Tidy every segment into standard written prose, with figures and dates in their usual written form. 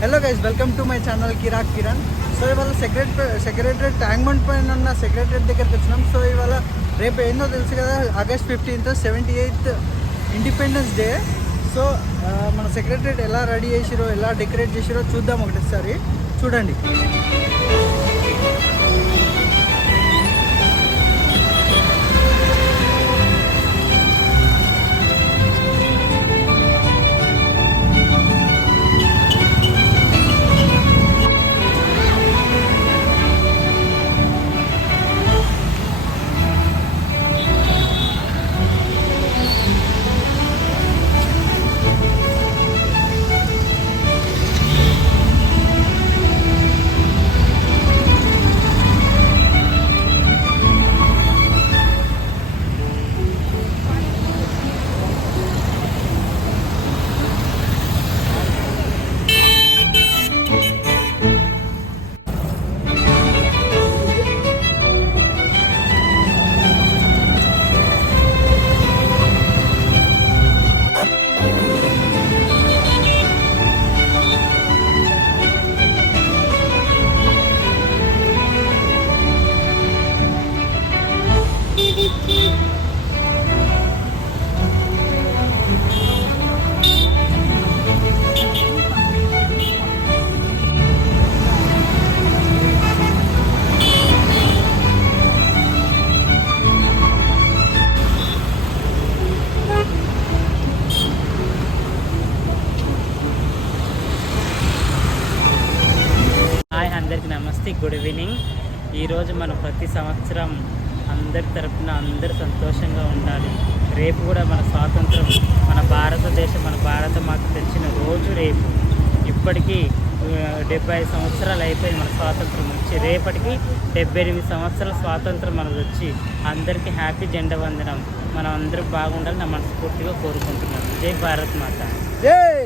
Hello guys, welcome to my channel Kirak Kiran. So ఇవాళ secretariat Tank Bund పైన ఉన్న సెక్రటరేట్ దగ్గరికి వచ్చినాం. సో ఇవాళ రేపు ఏందో తెలుసు కదా, August 15th 78th independence day. So మన సెక్రటరేట్ ఎలా రెడీ చేసిరో, ఎలా డెకరేట్ చేసిరో చూద్దాం ఒకటిసారి. చూడండి. అందరికీ నమస్తే, గుడ్ ఈవినింగ్. ఈరోజు మనం ప్రతి సంవత్సరం అందరి తరపున అందరు సంతోషంగా ఉండాలి. రేపు కూడా మన స్వాతంత్రం, మన భారతదేశం, మన భారత మాత తెచ్చిన రోజు రేపు. ఇప్పటికీ 75 సంవత్సరాలు అయిపోయింది మన స్వాతంత్రం వచ్చి. రేపటికి 78 సంవత్సరాల స్వాతంత్రం మనకు వచ్చి. అందరికీ హ్యాపీ జెండా వందనం. మనం అందరం బాగుండాలని నా మనస్ఫూర్తిగా కోరుకుంటున్నాను. జై భారత్ మాత. జై.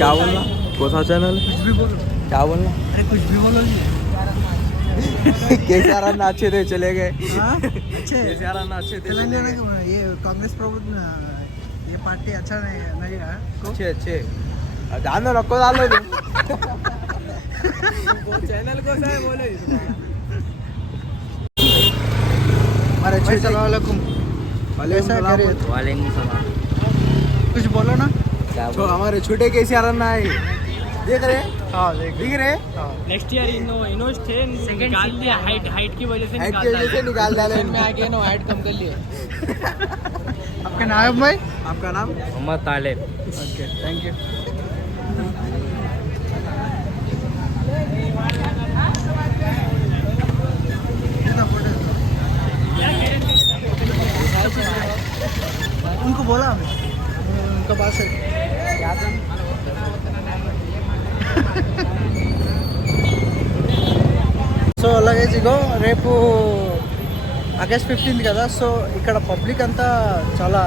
क्या बोलना? कौन सा चैनल? कुछ भी बोलो. क्या बोलना? अरे कुछ भी बोलो. केसीआर अच्छे थे, चले गए. केसीआर अच्छे थे, ये कांग्रेस प्रभुत्व, ये पार्टी अच्छा नहीं रहा. अच्छे जानो रखो डालो चैनल को सा बोले. अरे वालेकुम. वालेकुम सलाम. कुछ बोलो ना. तो हमारे छोटे केसीआर आए देख रहे. हाँ दिख रहे. नेक्स्ट ईयर निकाल दिया. हाइट की वजह से निकाल डाले. में आके नो हाइट कम कर लिए. आपका नाम भाई? आपका नाम? Mohammad Talib. Okay, thank you. उनको बोला हमें, उनका बात है. సో అలాగే ఇగో రేపు ఆగస్ట్ 15 కదా. సో ఇక్కడ పబ్లిక్ అంతా చాలా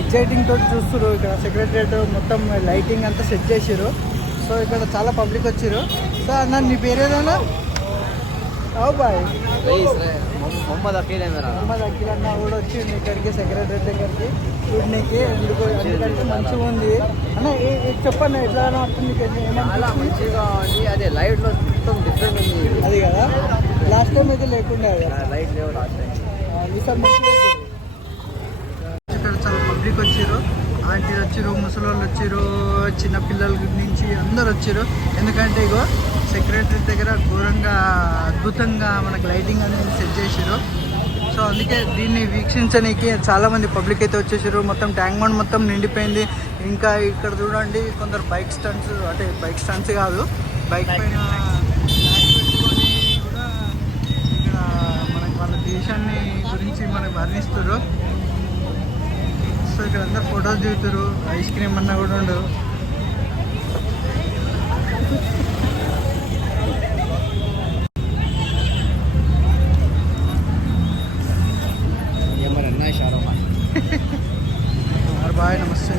ఎగ్జైటింగ్ తోటి చూస్తారు. ఇక్కడ సెక్రటరియట్ మొత్తం లైటింగ్ అంతా సెట్ చేసిర్రు. సో ఇక్కడ చాలా పబ్లిక్ వచ్చిర్రు. సో అన్న నీ పేరేదన్నా? అవు బాయ్ మొహమ్మద్ అఖిల్ మొహమ్మద్ అఖిల్ అన్న కూడా వచ్చి ఇక్కడికి సెక్రటరియట్ దగ్గరికి చూడడానికి. ఎందుకంటే మంచిగా ఉంది అన్న. చెప్పన్న ఎట్లా వస్తుంది? చాలా మంచిగా ఉంది. అదే లైట్లో మొత్తం డిఫరెంట్ ఉంది. అది కదా లాస్ట్ టైం అయితే లేకుండా లైట్ లేవు లాస్ట్ టైం. ఈసారి మంచిగా ఇక్కడ చాలా పబ్లిక్ వచ్చారు. ఆంటీలు వచ్చారు, ముసలి వాళ్ళు వచ్చారు, చిన్నపిల్లల నుంచి అందరు వచ్చారు. ఎందుకంటే ఇగో సెక్రటరీ దగ్గర ఘోరంగా అద్భుతంగా మనకు లైటింగ్ అనేది సెట్ చేసారు. సో అందుకే దీన్ని వీక్షించడానికి చాలామంది పబ్లిక్ అయితే వచ్చేసారు. మొత్తం ట్యాంక్ బండ్ మొత్తం నిండిపోయింది. ఇంకా ఇక్కడ చూడండి కొందరు బైక్ స్టంట్స్, అంటే బైక్ స్టంట్స్ కాదు, బైక్ పైన పెట్టుకొని కూడా ఇక్కడ మనకి వాళ్ళ దేశాన్ని గురించి మనకు వర్ణిస్తారు. సో ఇక్కడ అందరు ఫొటోస్ దిగుతారు. ఐస్ క్రీమ్ అన్నా కూడా ఉండదు. బాయ్ నమస్తే.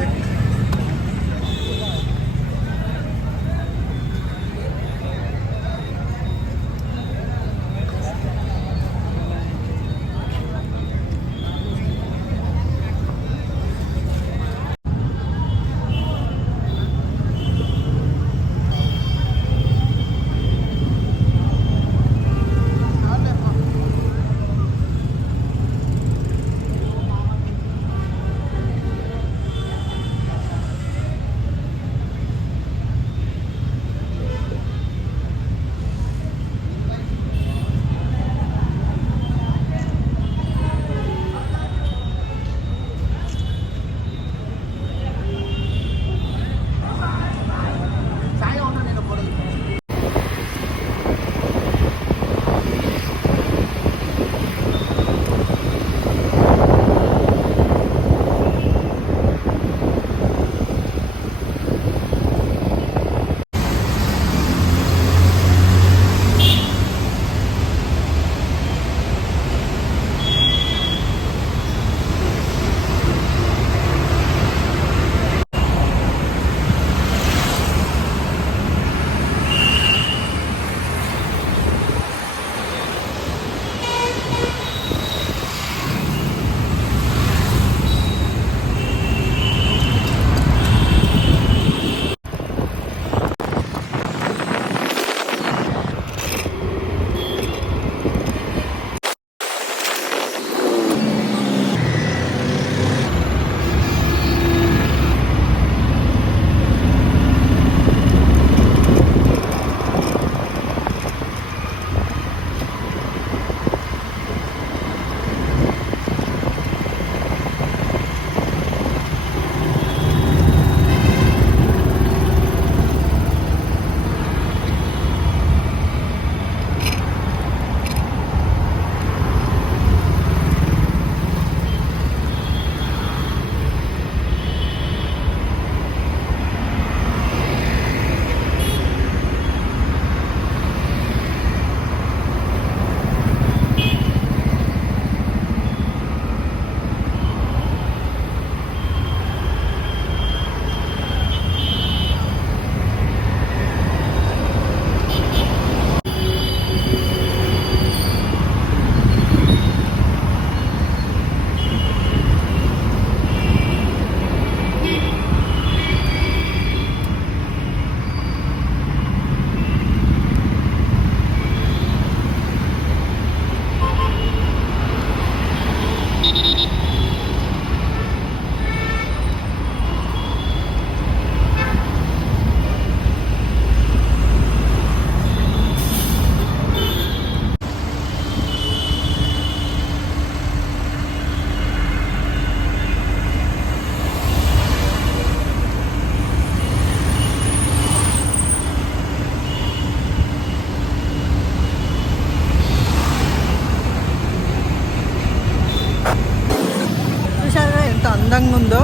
అందంగా ఉందో.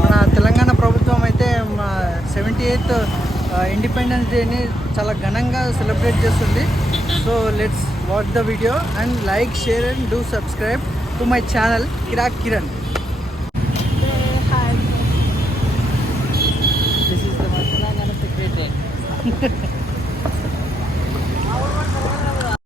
మన తెలంగాణ ప్రభుత్వం అయితే మా 78th ఇండిపెండెన్స్ డేని చాలా ఘనంగా సెలబ్రేట్ చేస్తుంది. So let's watch the video and like, share and do subscribe to my channel Kirak Kiran. This is the Matlangana secretary.